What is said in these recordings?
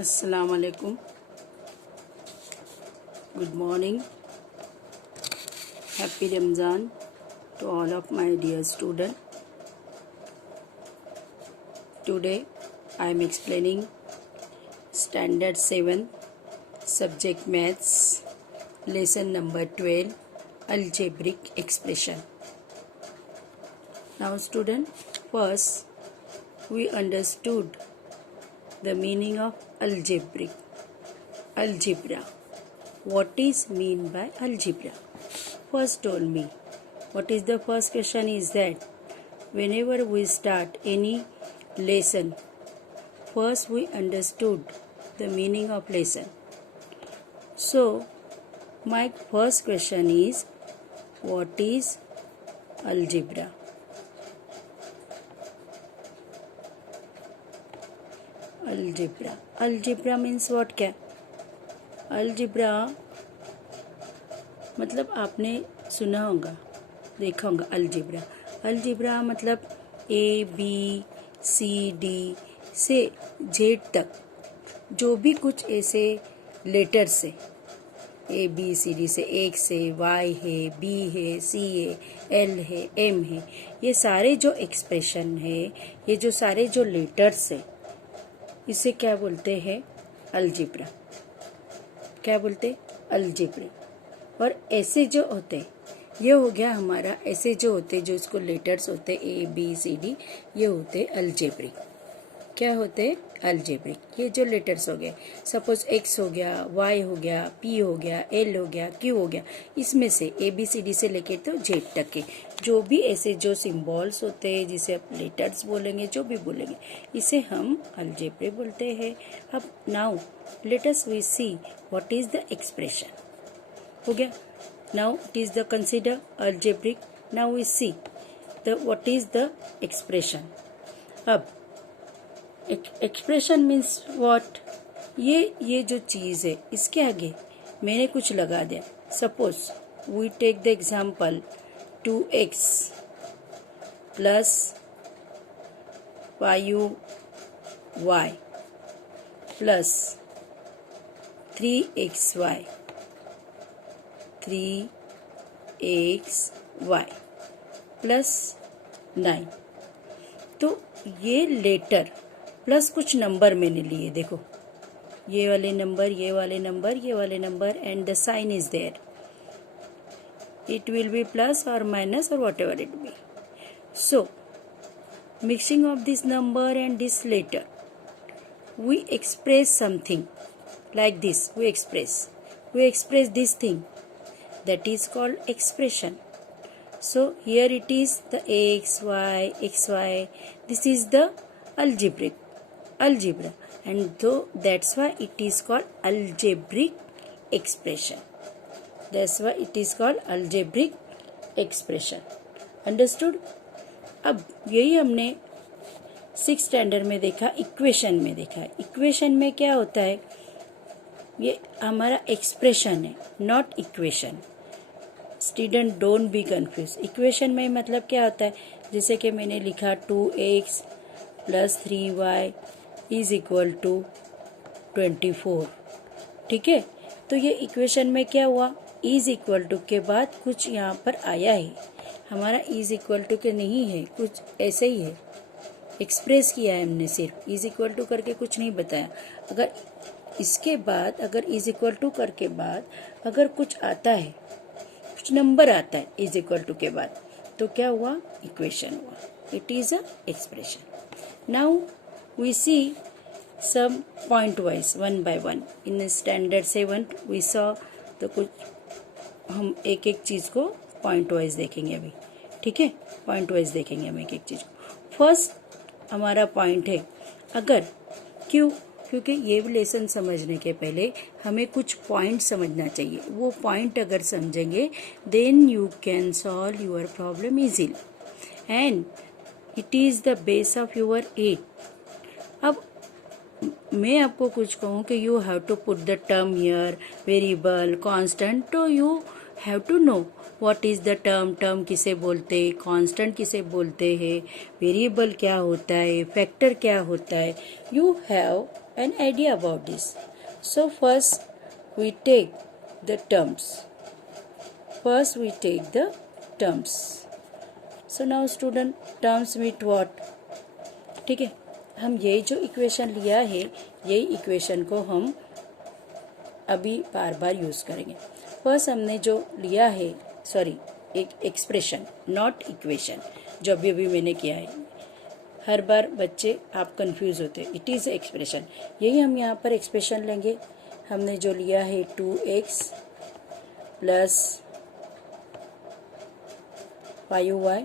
Assalamu alaikum. Good morning. Happy Ramzan to all of my dear students. Today I am explaining Standard 7 Subject Maths Lesson number 12 Algebraic Expression. Now student, first we understood the meaning of algebra. What is mean by algebra? First told me, what is the first question is that whenever we start any lesson, first we understood the meaning of lesson. So my first question is, what is algebra? Algebra means what? क्या algebra मतलब आपने सुना होगा, देखा होगा. Algebra मतलब ABCD से Z तक जो भी कुछ ऐसे लेटर से ABCD से एक से Y है, B है, C है, L है, M है, ये सारे जो एक्सप्रेशन है, ये जो सारे जो लेटर्स है, इसे क्या बोलते हैं? अलजेब्रा. क्या बोलते? अलजेब्रा. और ऐसे जो होते, ये हो गया हमारा, ऐसे जो होते जो इसको लेटर्स होते ABCD, ये होते अलजेब्रिक. क्या होते? अलजेब्रिक. ये जो लेटर्स हो गए, सपोज X हो गया, Y हो गया, P हो गया, L हो गया, Q हो गया, इसमें से ABCD से लेके तो Z तक के जो भी ऐसे जो सिंबल्स होते हैं, जिसे आप लेटर्स बोलेंगे, जो भी बोलेंगे, इसे हम अलजेब्रिक बोलते हैं. अब now let us we see what is the expression. हो गया. Now it is the consider algebraic. Now we see the what is the expression. अब एक्सप्रेशन मीन्स व्हाट? ये जो चीज़ है, इसके आगे मैंने कुछ लगा दिया. Suppose we take the example 2x plus 5y plus 3xy plus 9. तो ये लेटर प्लस कुछ नंबर मैंने लिए. देखो, ये वाले नंबर, ये वाले नंबर, ये वाले number, and the sign is there. It will be plus और माइनस और whatever it be. So mixing of this number and this letter, we express something like this. We express this thing, that is called expression. So here it is the xy. This is the algebra, and though that's why it is called algebraic expression. That's why it is called algebraic expression. Understood? अब यही हमने 6th standard में देखा, equation में देखा है. Equation में क्या होता है? ये हमारा एक्सप्रेशन है, not equation. Student don't be confuse. Equation में मतलब क्या होता है? जैसे कि मैंने लिखा 2x plus 3y is equal to 24. ठीक है. तो ये इक्वेशन में क्या हुआ? इज इक्वल टू के बाद कुछ यहाँ पर आया है. हमारा इज इक्वल टू के नहीं है, कुछ ऐसे ही है. एक्सप्रेस किया है हमने, सिर्फ इज इक्वल टू करके कुछ नहीं बताया. अगर इसके बाद, अगर इज इक्वल टू करके बाद अगर कुछ आता है, कुछ नंबर आता है इज इक्वल टू के बाद, तो क्या हुआ? इक्वेशन हुआ. It is a expression. Now we see some point wise, one by one. In standard 7 we saw. तो कुछ हम एक एक चीज़ को पॉइंट वाइज देखेंगे अभी. ठीक है, पॉइंट वाइज देखेंगे हम एक एक चीज़ को. फर्स्ट हमारा पॉइंट है अगर. क्योंकि ये लेसन समझने के पहले हमें कुछ पॉइंट समझना चाहिए. वो पॉइंट अगर समझेंगे, then you can solve your problem easily, and it is the base of your aid. अब मैं आपको कुछ कहूँ कि you have to put the term here, variable, constant, तो you have to know what is the term, term किसे बोलते हैं, कांस्टेंट किसे बोलते हैं, वेरिएबल क्या होता है, फैक्टर क्या होता है, you have an idea about this. So first we take the terms. First we take the terms. So now student, terms with what? ठीक है, हम यही जो इक्वेशन लिया है यही इक्वेशन को हम अभी बार बार यूज़ करेंगे. फर्स्ट हमने जो लिया है, सॉरी एक एक्सप्रेशन नॉट इक्वेशन, जो अभी अभी मैंने किया है. हर बार बच्चे आप कंफ्यूज होते हैं. It is expression. यही हम यहाँ पर एक्सप्रेशन लेंगे. हमने जो लिया है 2x plus 5y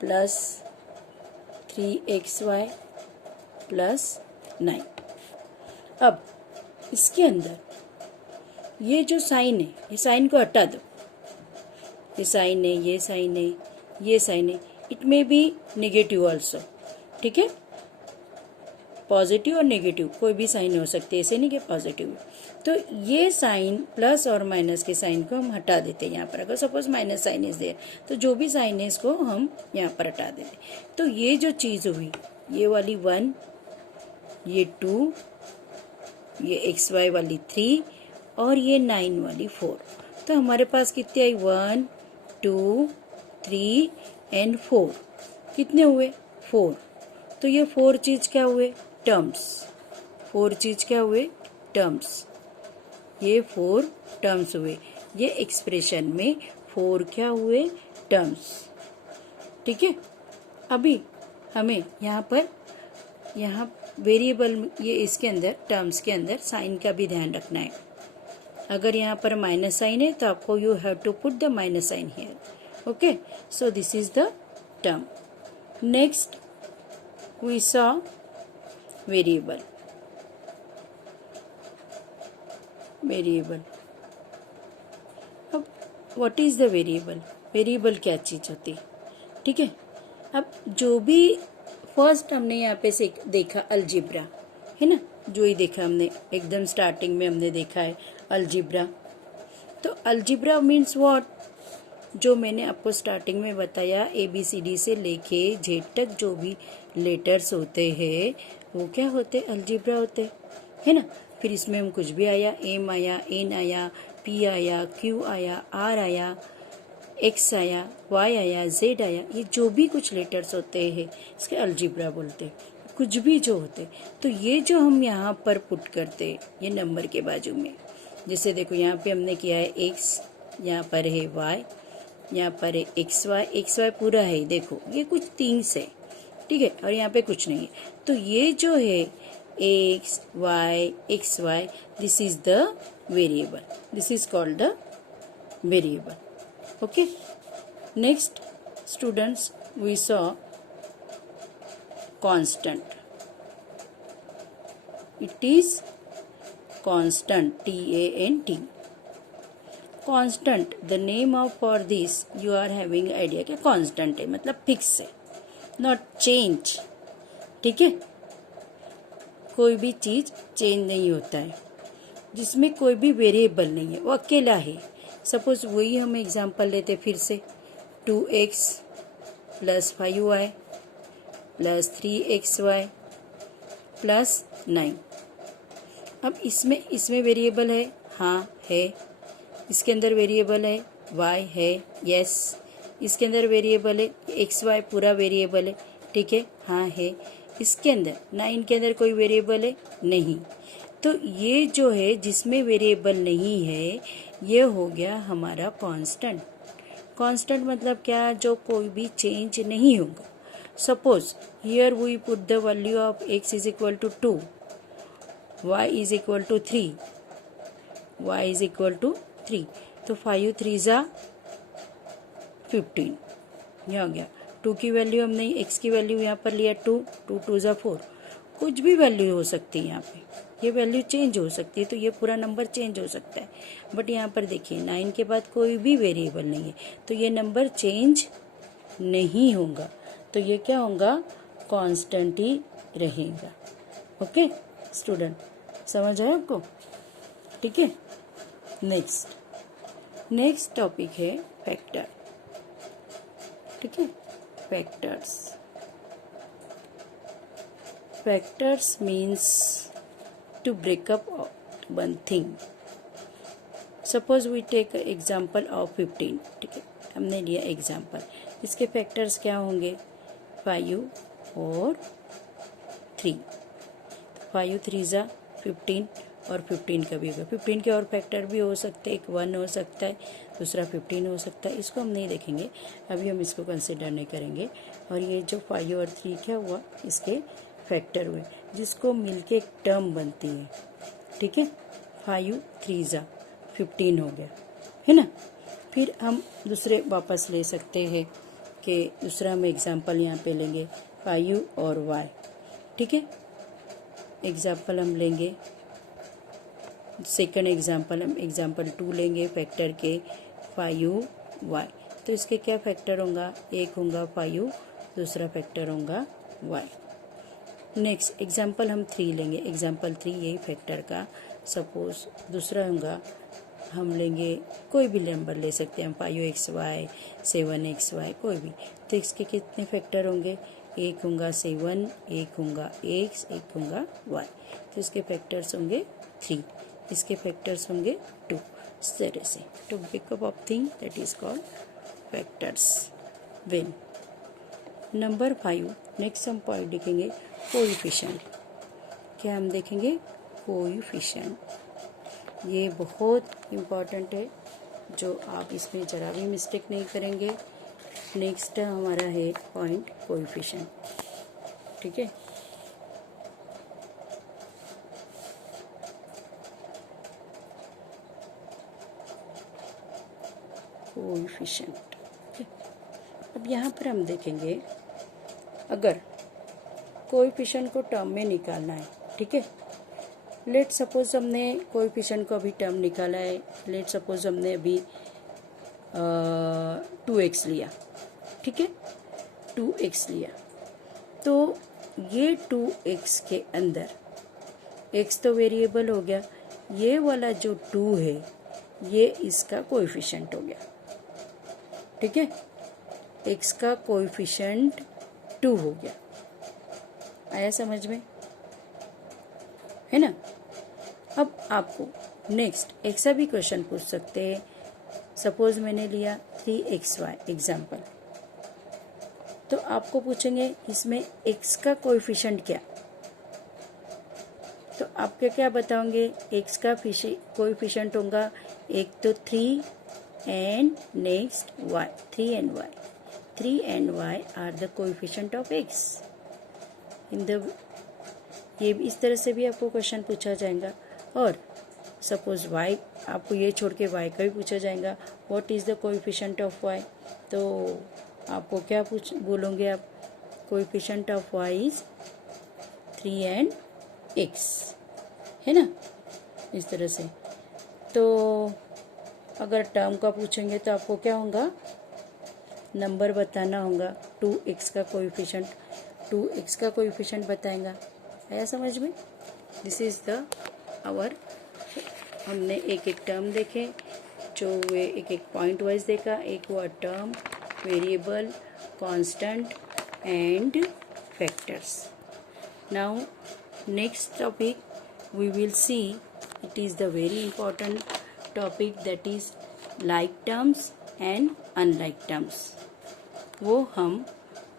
plus 3xy plus 9. अब इसके अंदर ये जो साइन है, ये साइन को हटा दो. ये साइन है, ये साइन है, ये साइन है. It may be negative also. ठीक है, पॉजिटिव और नेगेटिव कोई भी साइन हो सकते हैं, ऐसे नहीं कि पॉजिटिव. तो ये साइन प्लस और माइनस के साइन को हम हटा देते हैं यहाँ पर. अगर suppose minus sign is there तो जो भी साइन है इसको हम यहाँ पर हटा देते. तो ये जो चीज़ हुई, ये वाली 1, ये 2, ये XY वाली 3 और ये 9 वाली 4. तो हमारे पास कितने आई? 1 2 3 एंड 4. कितने हुए? 4. तो ये 4 चीज़ क्या हुए? टर्म्स. 4 चीज़ क्या हुए? टर्म्स. ये 4 टर्म्स हुए. ये एक्सप्रेशन में 4 क्या हुए? टर्म्स. ठीक है, अभी हमें यहाँ पर यहाँ वेरिएबल, ये इसके अंदर टर्म्स के अंदर साइन का भी ध्यान रखना है. अगर यहाँ पर माइनस साइन है तो आपको you have to put the minus sign here. Okay, so this is the term. Next we saw variable. Variable, अब what is the variable? Variable क्या चीज़ होती है? ठीक है, अब जो भी फर्स्ट हमने यहाँ पे से देखा अलजेब्रा है ना, जो ही देखा हमने एकदम स्टार्टिंग में हमने देखा है अलजेब्रा. तो अलजेब्रा मीन्स व्हाट? जो मैंने आपको स्टार्टिंग में बताया ABCD से लेके Z तक जो भी लेटर्स होते हैं वो क्या होते? अलजेब्रा होते है ना. फिर इसमें हम कुछ भी आया, M आया, N आया, P आया, Q आया, R आया, X आया, Y आया, Z आया, ये जो भी कुछ लेटर्स होते हैं इसके अलजेब्रा बोलते हैं. कुछ भी जो होते, तो ये जो हम यहाँ पर पुट करते ये नंबर के बाजू में, जैसे देखो यहाँ पे हमने किया है X, यहाँ पर है Y, यहाँ पर है XY पूरा है. देखो ये कुछ थिंग्स है, ठीक है, और यहाँ पे कुछ नहीं है. तो ये जो है X, Y, XY, this is the variable. This is called the variable. Okay. Next, students, we saw constant. It is constant, T-A-N-T. Constant, the name of for this you are having idea कि constant है मतलब fix है, not change. ठीक है, कोई भी चीज़ change नहीं होता है, जिसमें कोई भी वेरिएबल नहीं है, वो अकेला है. सपोज वही हम एग्जांपल लेते फिर से 2x plus 5y plus 3xy plus 9. अब इसमें वेरिएबल है, हाँ है. इसके अंदर वेरिएबल है, y है, यस. इसके अंदर वेरिएबल है, xy पूरा वेरिएबल है, ठीक है, हाँ है. इसके अंदर 9 के अंदर कोई वेरिएबल है नहीं. तो ये जो है जिसमें वेरिएबल नहीं है ये हो गया हमारा कांस्टेंट. कांस्टेंट मतलब क्या? जो कोई भी चेंज नहीं होगा. Suppose here we put the value of x is equal to 2, y is equal to 3, y is equal to 3. तो 5 3 जा 15, ये हो गया. 2 की वैल्यू हमने x की वैल्यू यहाँ पर लिया 2, 2 2 जा 4. कुछ भी वैल्यू हो सकती है यहाँ पे, ये वैल्यू चेंज हो सकती है, तो ये पूरा नंबर चेंज हो सकता है. बट यहाँ पर देखिए 9 के बाद कोई भी वेरिएबल नहीं है, तो ये नंबर चेंज नहीं होगा. तो ये क्या होगा? कांस्टेंट ही रहेगा. ओके स्टूडेंट, समझ आया आपको? ठीक है. नेक्स्ट नेक्स्ट टॉपिक है फैक्टर, ठीक है। Factors, factors means to break up one thing. Suppose we take example of 15, ठीक है, हमने लिया एग्जाम्पल। इसके फैक्टर्स क्या होंगे? 5 और 3। 5 3 ज़ा 15 और 15 का भी होगा। 15 के और फैक्टर भी हो सकते हैं, एक 1 हो सकता है, दूसरा 15 हो सकता है। इसको हम नहीं देखेंगे, अभी हम इसको कंसिडर नहीं करेंगे। और ये जो 5 और 3 क्या हुआ, इसके फैक्टर हुए, जिसको मिलके एक टर्म बनती है, ठीक है। 5 3 ज़ा 15 हो गया, है ना। फिर हम दूसरे वापस ले सकते हैं कि दूसरा हम एग्जाम्पल यहाँ पे लेंगे 5 और y, ठीक है। एग्जाम्पल हम लेंगे, सेकंड एग्जाम्पल हम एग्जाम्पल 2 लेंगे फैक्टर के 5y। तो इसके क्या फैक्टर होगा? एक होगा 5, दूसरा फैक्टर होगा y। नेक्स्ट एग्जाम्पल हम 3 लेंगे, एग्जाम्पल 3 यही फैक्टर का सपोज दूसरा होगा। हम लेंगे कोई भी नंबर ले सकते हैं हम, 5xy 7xy कोई भी। तो इसके कितने फैक्टर होंगे? एक होगा 7, एक होगा x, एक होगा y। तो इसके फैक्टर्स होंगे 3, इसके फैक्टर्स होंगे 2। इस तरह से to break up of thing that is called factors. When number 5, next हम पॉइंट देखेंगे कोएफिशिएंट। क्या हम देखेंगे? कोएफिशिएंट। ये बहुत इम्पॉर्टेंट है, जो आप इसमें ज़रा भी मिस्टेक नहीं करेंगे। नेक्स्ट हमारा है पॉइंट कोएफिशिएंट, ठीक है। कोएफिशिएंट, ठीक। अब यहाँ पर हम देखेंगे, अगर कोएफिशिएंट को टर्म में निकालना है, ठीक है। लेट सपोज हमने कोएफिशिएंट को अभी टर्म निकाला है। लेट सपोज हमने अभी 2x लिया, ठीक है, 2x लिया। तो ये 2x के अंदर x तो वेरिएबल हो गया, ये वाला जो 2 है ये इसका कोएफिशिएंट हो गया, ठीक है। x का कोएफिशिएंट 2 हो गया। आया समझ में, है ना। अब आपको नेक्स्ट एक सा भी क्वेश्चन पूछ सकते हैं। सपोज मैंने लिया 3xy एग्जाम्पल, तो आपको पूछेंगे इसमें x का कोएफिशिएंट क्या। तो आप क्या बताओगे? x का कोएफिशिएंट होगा एक तो 3 and next y, 3 and y। 3 and y are the coefficient of x। In the ये इस तरह से भी आपको क्वेश्चन पूछा जाएगा। और सपोज y, आपको ये छोड़ के y का भी पूछा जाएगा, what is the coefficient of y। तो आपको क्या बोलोगे आप? Coefficient of y is 3 and x, है ना, इस तरह से। तो अगर टर्म का पूछेंगे तो आपको क्या होगा? नंबर बताना होगा। 2x का कोएफिशिएंट, 2x का कोएफिशिएंट बताएगा। आया समझ में? दिस इज द आवर, हमने एक एक टर्म देखे, जो वे एक एक पॉइंट वाइज देखा। एक हुआ term, variable, constant and factors. Now next topic we will see, it is the very important topic, that is like terms and unlike terms. वो हम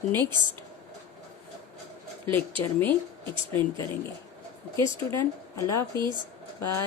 नेक्स्ट लेक्चर में एक्सप्लेन करेंगे। ओके स्टूडेंट, अल्लाह हाफिज़, bye.